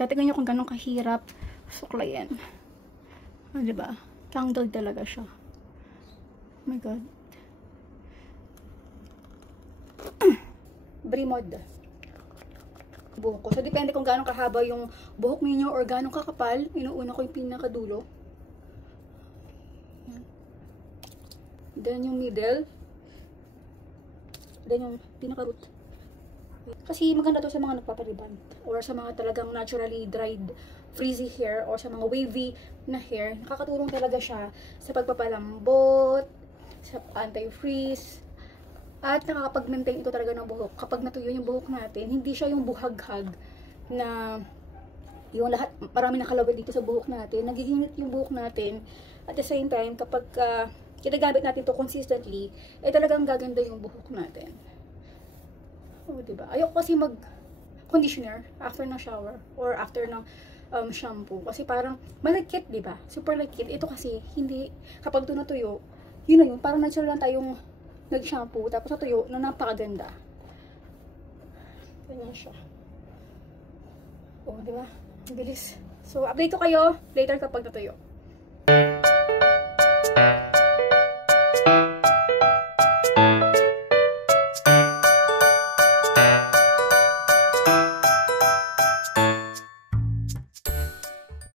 Tatignan nyo kung gano'ng kahirap suklayin. Diba? Tangled talaga siya. Oh my God. Brimod. Buhok ko. So, depende kung gano'ng kahaba yung buhok ninyo or gano'ng kakapal. Inuuna ko yung pinakadulo. Then yung middle. Then yung pinaka-root. Kasi maganda to sa mga nagpapariband. Or sa mga talagang naturally dried frizzy hair. Or sa mga wavy na hair. Nakakatulong talaga siya sa pagpapalambot, sa anti-freeze. At nakakapag-maintain ito talaga ng buhok. Kapag natuyo yung buhok natin, hindi siya yung buhaghag na yung lahat, marami nakalawit dito sa buhok natin. Nagiginit yung buhok natin. At the same time, kapag kinagamit natin to consistently, talagang gaganda yung buhok natin. O, diba? Ayoko kasi mag-conditioner after ng shower or after ng shampoo. Kasi parang malagkit, diba? Super lagkit. Ito kasi, hindi, kapag ito natuyo, yun na yun. Parang natural lang tayong nag-shampoo, tapos natuyo na napakaganda. Ganyan siya. O, diba? Ang bilis. So, update ko kayo later kapag natuyo.